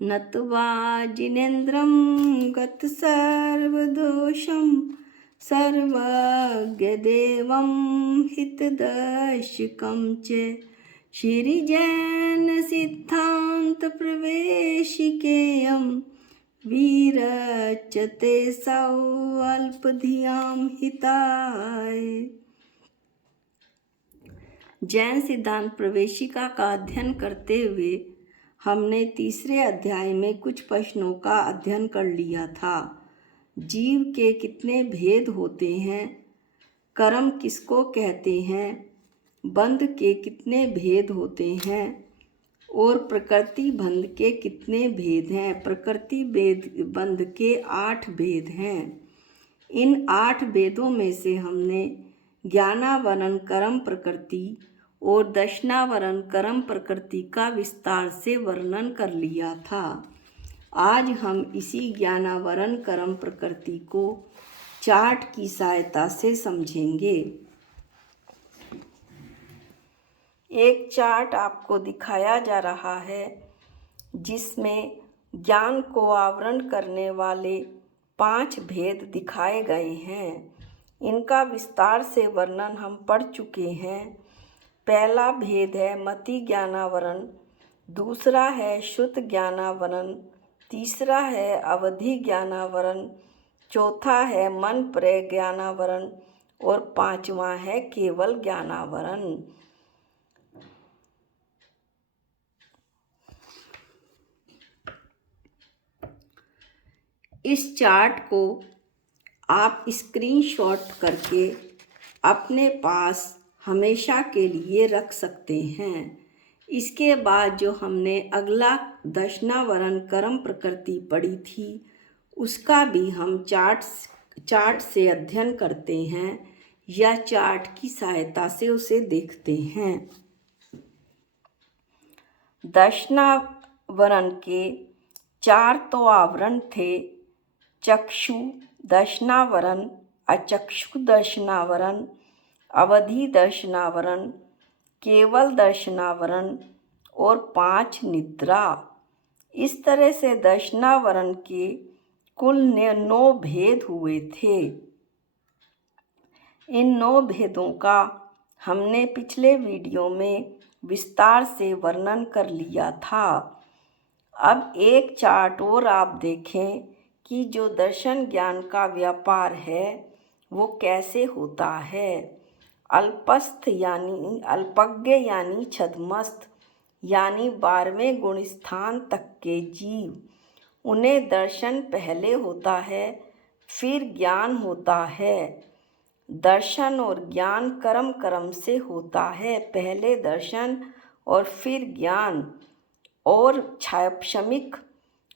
नत्वा जिनेन्द्रं गतसर्वदोषं सर्वज्ञदेवं हितदर्शकं च श्रीजैनसिद्धान्तप्रवेशिकेयं विरचते सौअल्पधियां हिताय। जैन सिद्धांत प्रवेशिका का अध्ययन करते हुए हमने तीसरे अध्याय में कुछ प्रश्नों का अध्ययन कर लिया था। जीव के कितने भेद होते हैं, कर्म किसको कहते हैं, बंध के कितने भेद होते हैं और प्रकृति बंध के कितने भेद हैं। प्रकृति बंध के 8 भेद हैं। इन 8 भेदों में से हमने ज्ञानावरण कर्म प्रकृति और दर्शनावरण कर्म प्रकृति का विस्तार से वर्णन कर लिया था। आज हम इसी ज्ञानावरण कर्म प्रकृति को चार्ट की सहायता से समझेंगे। एक चार्ट आपको दिखाया जा रहा है जिसमें ज्ञान को आवरण करने वाले 5 भेद दिखाए गए हैं। इनका विस्तार से वर्णन हम पढ़ चुके हैं। पहला भेद है मति ज्ञानावरण, दूसरा है शुद्ध ज्ञानावरण, तीसरा है अवधि ज्ञानावरण, चौथा है मन प्रय ज्ञानावरण और 5वां है केवल ज्ञानावरण। इस चार्ट को आप स्क्रीनशॉट करके अपने पास हमेशा के लिए रख सकते हैं। इसके बाद जो हमने अगला दर्शनावरण कर्म प्रकृति पढ़ी थी उसका भी हम चार्ट से अध्ययन करते हैं या चार्ट की सहायता से उसे देखते हैं। दर्शनावरण के 4 तो आवरण थे: चक्षु दर्शनावरण, अचक्षु दर्शनावरण, अवधि दर्शनावरण, केवल दर्शनावरण और 5 निद्रा। इस तरह से दर्शनावरण के कुल 9 भेद हुए थे। इन 9 भेदों का हमने पिछले वीडियो में विस्तार से वर्णन कर लिया था। अब एक चार्ट और आप देखें कि जो दर्शन ज्ञान का व्यापार है वो कैसे होता है। अल्पस्थ यानी अल्पज्ञ यानी छद्मस्थ यानी 12वें गुण स्थान तक के जीव, उन्हें दर्शन पहले होता है फिर ज्ञान होता है। दर्शन और ज्ञान कर्म से होता है, पहले दर्शन और फिर ज्ञान, और क्षमिक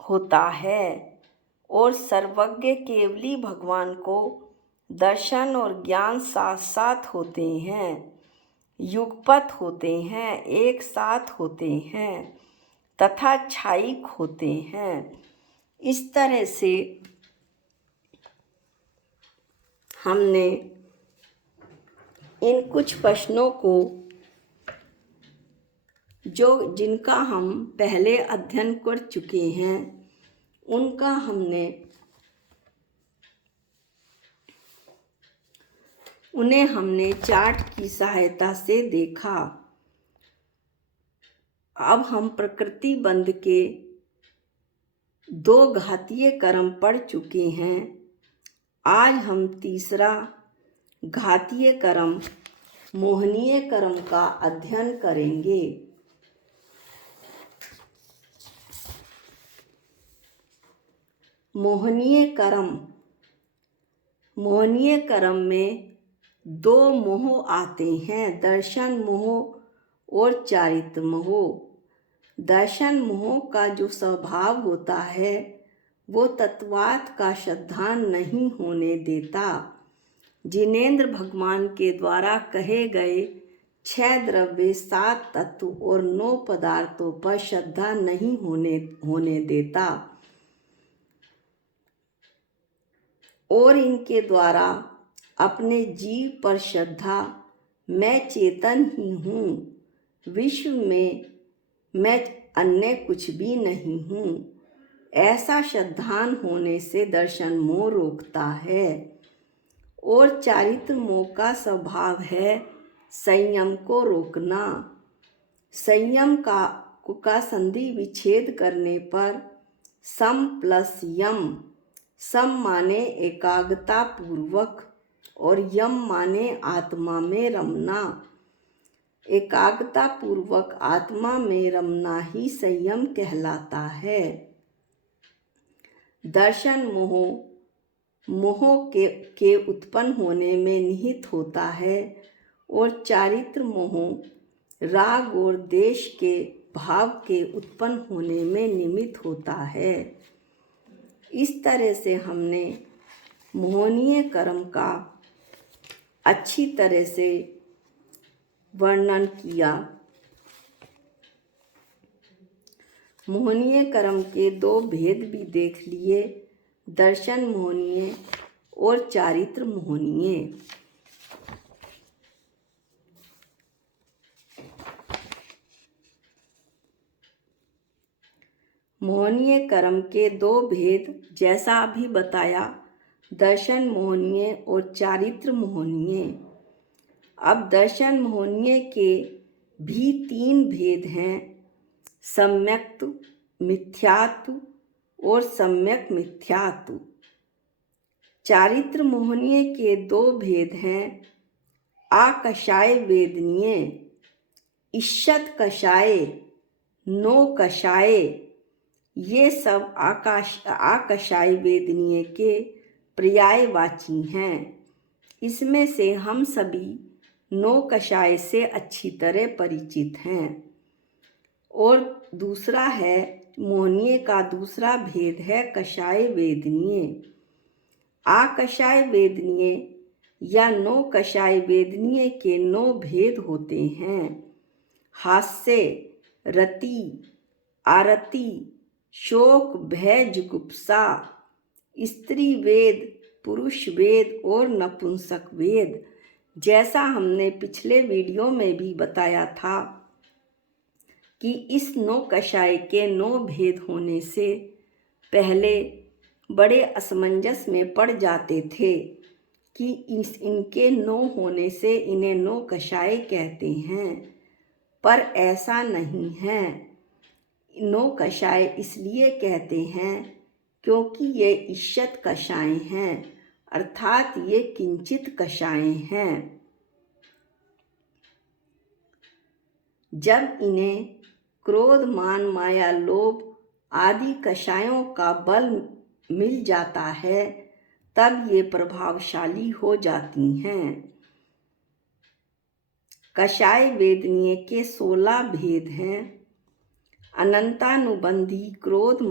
होता है। और सर्वज्ञ केवली भगवान को दर्शन और ज्ञान साथ साथ होते हैं, युगपत होते हैं, एक साथ होते हैं तथा छायिक होते हैं। इस तरह से हमने इन कुछ प्रश्नों को जिनका हम पहले अध्ययन कर चुके हैं उन्हें हमने चार्ट की सहायता से देखा। अब हम प्रकृति बंध के 2 घातीय कर्म पढ़ चुके हैं। आज हम तीसरा घातीय कर्म मोहनीय कर्म का अध्ययन करेंगे। मोहनीय कर्म में 2 मोह आते हैं: दर्शन मोह और चारित्र मोह। दर्शन मोह का जो स्वभाव होता है वो तत्वार्थ का श्रद्धा नहीं होने देता। जिनेंद्र भगवान के द्वारा कहे गए 6 द्रव्य, 7 तत्व और 9 पदार्थों पर श्रद्धा नहीं होने देता और इनके द्वारा अपने जीव पर श्रद्धा, मैं चेतन ही हूँ, विश्व में मैं अन्य कुछ भी नहीं हूँ। ऐसा श्रद्धान होने से दर्शन मोह रोकता है। और चारित्र मोह का स्वभाव है संयम को रोकना। संयम का संधि विच्छेद करने पर सम प्लस यम, सम माने एकाग्रता पूर्वक और यम माने आत्मा में रमना। एकाग्रता पूर्वक आत्मा में रमना ही संयम कहलाता है। दर्शन मोह के उत्पन्न होने में निहित होता है और चारित्र मोह राग और द्वेष के भाव के उत्पन्न होने में निमित्त होता है। इस तरह से हमने मोहनीय कर्म का अच्छी तरह से वर्णन किया। मोहनीय कर्म के दो भेद भी देख लिए, दर्शन मोहनीय और चारित्र मोहनीय। मोहनीय कर्म के दो भेद जैसा अभी बताया, दर्शन मोहनीय और चारित्र मोहनीय। अब दर्शन मोहनीय के भी तीन भेद हैं, सम्यक्त मिथ्यात्व और सम्यक मिथ्यात्व। चारित्र मोहनीय के दो भेद हैं, आकषाय वेदनीय, ईषत कषाय, नो कषाय। ये सब आकषाय वेदनीय के पर्यायवाची हैं। इसमें से हम सभी नो कषाय से अच्छी तरह परिचित हैं। और दूसरा है मोहनीय का दूसरा भेद है कषाय वेदनीय। आकषाय वेदनीय या नो कषाय वेदनीय के 9 भेद होते हैं, हास्य, रति, आरति, शोक, भय, जुगुप्सा, स्त्री वेद, पुरुष वेद और नपुंसक वेद। जैसा हमने पिछले वीडियो में भी बताया था कि इस 9 कषाय के 9 भेद होने से पहले बड़े असमंजस में पड़ जाते थे कि इनके 9 होने से इन्हें 9 कषाय कहते हैं, पर ऐसा नहीं है। 9 कषाय इसलिए कहते हैं क्योंकि ये ईषत कषाय हैं, अर्थात ये किंचित कषाय हैं। जब इन्हें क्रोध, मान, माया, लोभ आदि कषायों का बल मिल जाता है तब ये प्रभावशाली हो जाती हैं। कषाय वेदनीय के 16 भेद हैं, अनंतानुबंधी क्रोध,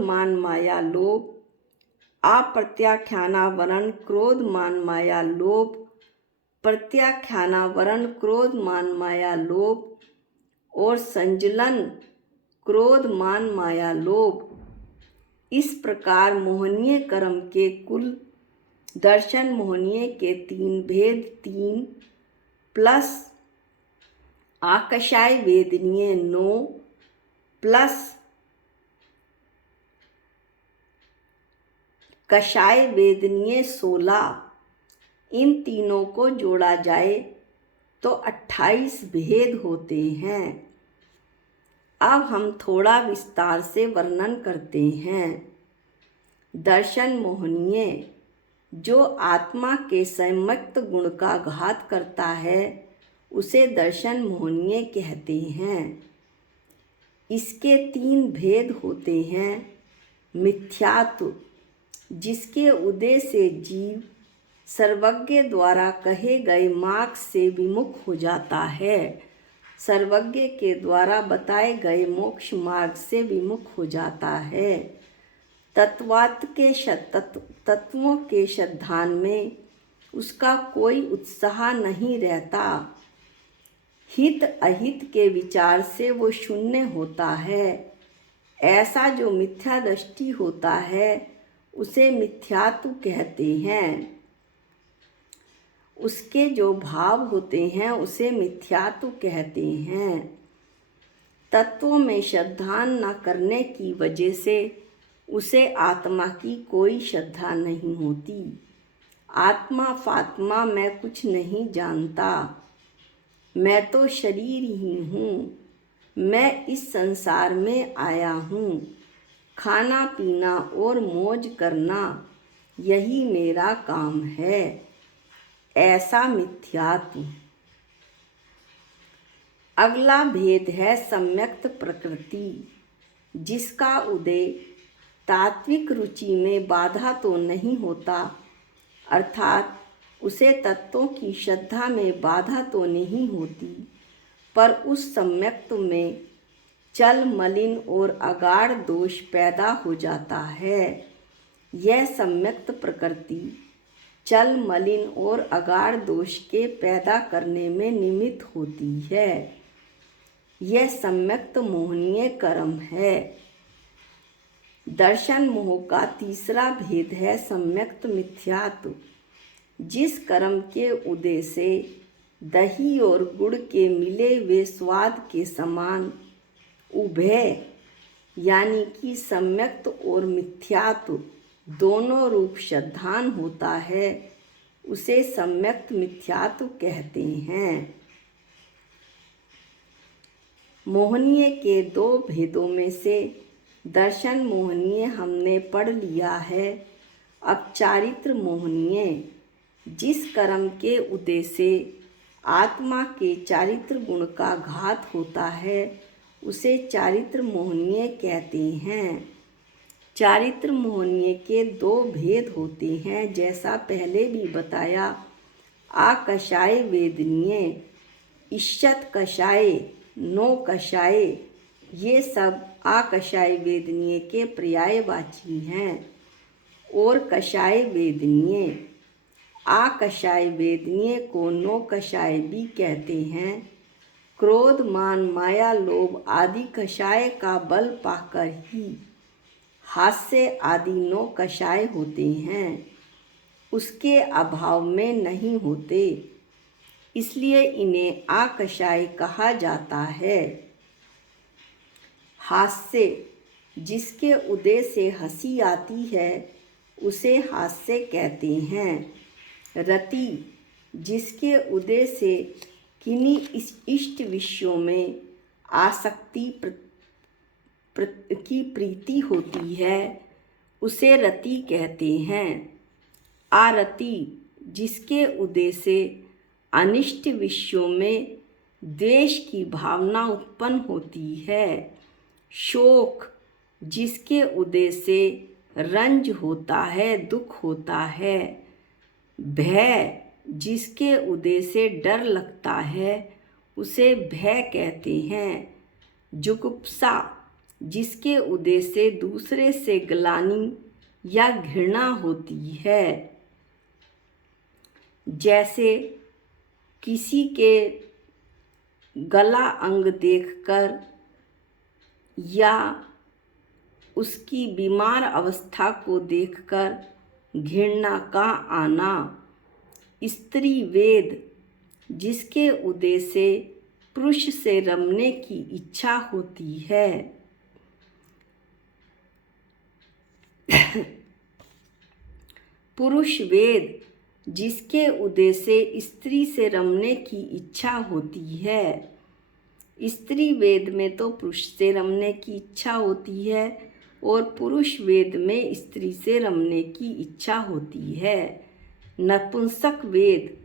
मान, माया, लोभ, अप्रत्याख्यानावरण क्रोध, मान, माया, लोभ, प्रत्याख्यानावरण क्रोध, मान, माया, लोभ और संजलन क्रोध, मान, माया, लोभ। इस प्रकार मोहनीय कर्म के कुल दर्शन मोहनीय के 3 भेद 3 प्लस आकषाय वेदनीय 9 प्लस कषाय वेदनीय 16, इन तीनों को जोड़ा जाए तो 28 भेद होते हैं। अब हम थोड़ा विस्तार से वर्णन करते हैं। दर्शन मोहनीय जो आत्मा के सम्यक्त गुण का घात करता है उसे दर्शन मोहनीय कहते हैं। इसके 3 भेद होते हैं, मिथ्यात्व जिसके उदय से जीव सर्वज्ञ द्वारा कहे गए मार्ग से विमुख हो जाता है, सर्वज्ञ के द्वारा बताए गए मोक्ष मार्ग से विमुख हो जाता है। तत्वों के श्रद्धान में उसका कोई उत्साह नहीं रहता। हित अहित के विचार से वो शून्य होता है। ऐसा जो मिथ्या दृष्टि होता है उसे मिथ्यात्व कहते हैं। उसके जो भाव होते हैं उसे मिथ्यात्व कहते हैं। तत्वों में श्रद्धा न करने की वजह से उसे आत्मा की कोई श्रद्धा नहीं होती। आत्मा फात्मा मैं कुछ नहीं जानता, मैं तो शरीर ही हूँ। मैं इस संसार में आया हूँ, खाना पीना और मौज करना यही मेरा काम है, ऐसा मिथ्यात्व। अगला भेद है सम्यक्त प्रकृति, जिसका उदय तात्विक रुचि में बाधा तो नहीं होता, अर्थात उसे तत्वों की श्रद्धा में बाधा तो नहीं होती, पर उस सम्यक्त में चल मलिन और अगाढ़ दोष पैदा हो जाता है। यह सम्यक्त प्रकृति चल मलिन और अगाढ़ दोष के पैदा करने में निमित्त होती है। यह सम्यक्त मोहनीय कर्म है। दर्शन मोह का तीसरा भेद है सम्यक्त मिथ्यात्व। जिस कर्म के उदय से दही और गुड़ के मिले हुए स्वाद के समान उभय यानी कि सम्यक्त और मिथ्यात्व दोनों रूप श्रद्धान होता है, उसे सम्यक्त मिथ्यात्व कहते हैं। मोहनीय के दो भेदों में से दर्शन मोहनीय हमने पढ़ लिया है। अब चारित्र मोहनीय, जिस कर्म के उदय से आत्मा के चारित्र गुण का घात होता है उसे चारित्र मोहनीय कहते हैं। चारित्र मोहनीय के दो भेद होते हैं, जैसा पहले भी बताया। आकषाय वेदनीय, इष्यत कषाय, नो कषाय, ये सब आकषाय वेदनीय के पर्यायवाची हैं। और कषाय वेदनीय, आकषाय वेदनीय को नो कषाय भी कहते हैं। क्रोध मान माया लोभ आदि कषाय का बल पाकर ही हास्य आदि नो कषाय होते हैं, उसके अभाव में नहीं होते, इसलिए इन्हें आकषाय कहा जाता है। हास्य, जिसके उदय से हंसी आती है उसे हास्य कहते हैं। रति, जिसके उदय से किन्हीं इष्ट विषयों में आसक्ति की प्रीति होती है उसे रति कहते हैं। आरति, जिसके उदय से अनिष्ट विषयों में द्वेष की भावना उत्पन्न होती है। शोक, जिसके उदय से रंज होता है, दुख होता है। भय, जिसके उदय से डर लगता है उसे भय कहते हैं। जुगुप्सा, जिसके उदय से दूसरे से ग्लानि या घृणा होती है, जैसे किसी के गला अंग देखकर या उसकी बीमार अवस्था को देखकर घृणा का आना। स्त्री वेद, जिसके उदय से पुरुष से रमने की इच्छा होती है। पुरुष वेद, जिसके उदय से स्त्री से रमने की इच्छा होती है। स्त्री वेद में तो पुरुष से रमने की इच्छा होती है और पुरुष वेद में स्त्री से रमने की इच्छा होती है। नपुंसक वेद,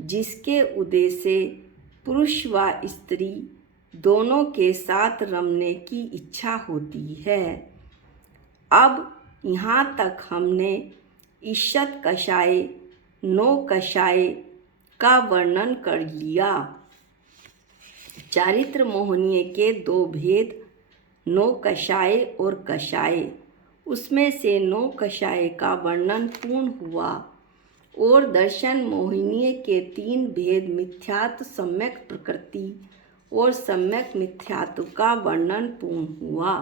जिसके उदय से पुरुष व स्त्री दोनों के साथ रमने की इच्छा होती है। अब यहाँ तक हमने ईषत कषाय नो कषाय का वर्णन कर लिया। चारित्र मोहनीय के दो भेद नो कषाय और कषाय, उसमें से नो कषाय का वर्णन पूर्ण हुआ। और दर्शन मोहिनीय के तीन भेद मिथ्यात्व सम्यक प्रकृति और सम्यक मिथ्यात्व का वर्णन पूर्ण हुआ।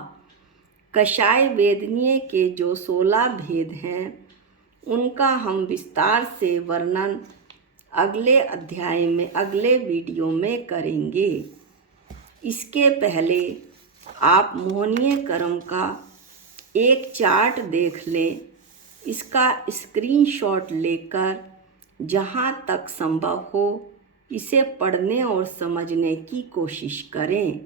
कषाय वेदनीय के जो 16 भेद हैं उनका हम विस्तार से वर्णन अगले अध्याय में, अगले वीडियो में करेंगे। इसके पहले आप मोहनीय क्रम का एक चार्ट देख लें। इसका स्क्रीनशॉट लेकर जहाँ तक संभव हो इसे पढ़ने और समझने की कोशिश करें।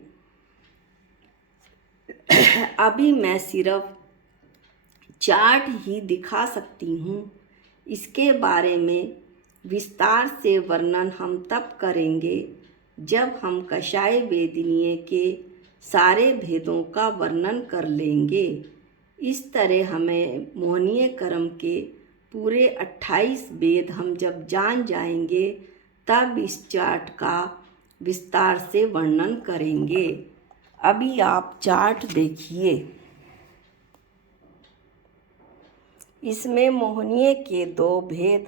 अभी मैं सिर्फ चार्ट ही दिखा सकती हूँ। इसके बारे में विस्तार से वर्णन हम तब करेंगे जब हम कषाय वेदनीय के सारे भेदों का वर्णन कर लेंगे। इस तरह हमें मोहनीय क्रम के पूरे 28 वेद हम जब जान जाएंगे तब इस चार्ट का विस्तार से वर्णन करेंगे। अभी आप चार्ट देखिए। इसमें मोहनीय के 2 भेद,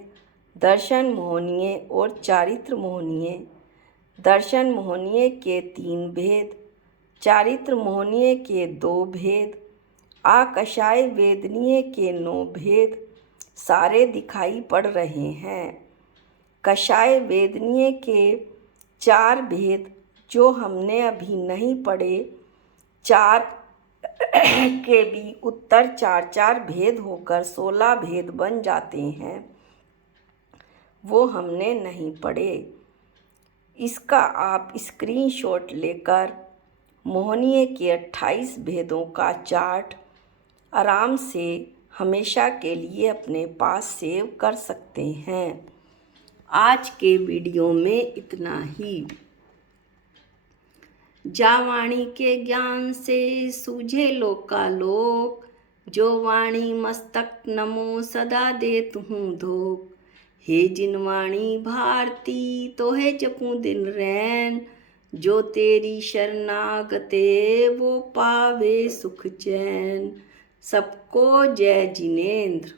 दर्शन मोहनीय और चारित्र मोहनीय। दर्शन मोहनीय के 3 भेद, चारित्र मोहनीय के 2 भेद, आकषाय वेदनीय के 9 भेद सारे दिखाई पड़ रहे हैं। कषाय वेदनीय के 4 भेद जो हमने अभी नहीं पढ़े, 4 के भी उत्तर 4-4 भेद होकर 16 भेद बन जाते हैं, वो हमने नहीं पढ़े। इसका आप स्क्रीनशॉट लेकर मोहनीय के 28 भेदों का चार्ट आराम से हमेशा के लिए अपने पास सेव कर सकते हैं। आज के वीडियो में इतना ही। जा वाणी के ज्ञान से सूझे लोकालोक, जो वाणी मस्तक नमो सदा देत हूँ धोख। हे जिन वाणी भारती तो है जपूं दिन रैन, जो तेरी शरणागते वो पावे सुख चैन। सबको जय जिनेंद्र।